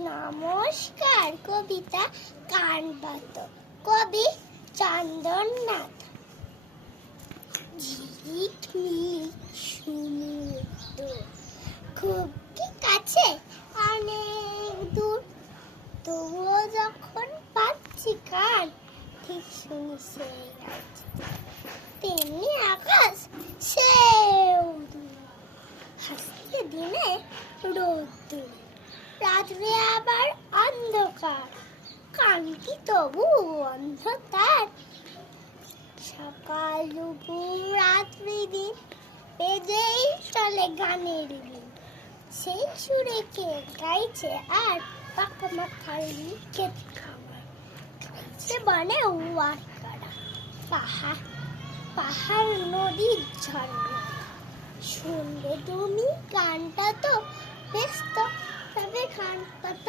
নমস্কার। কবিতা কানপাত, কবি চন্দননাথ। ঝিলিক মিলিক সমুদ্র, খুব কি কাছে অনেক দূর, তবুও যখন পাচ্ছি কান, ঠিক শুনি সেই আছে। তেমনি আকাশ সেও দূর, হাসছে দিনে রোদ্দুর, রাত্রে আবার অন্ধকার, কান কি তবু অন্ধ তার। সকাল দুপুর রাত্রি দিন, বেজেই চলে গানের বিন। সেই সুরে কে গাইছে আর পাকা মাথায় লিখে খাবার গাইছে বনে ওয়ার করা। পাহাড় নদীর ঝর্ণা, শুনবে তুমি গানটা তো বেশ তো, তবে কানপাত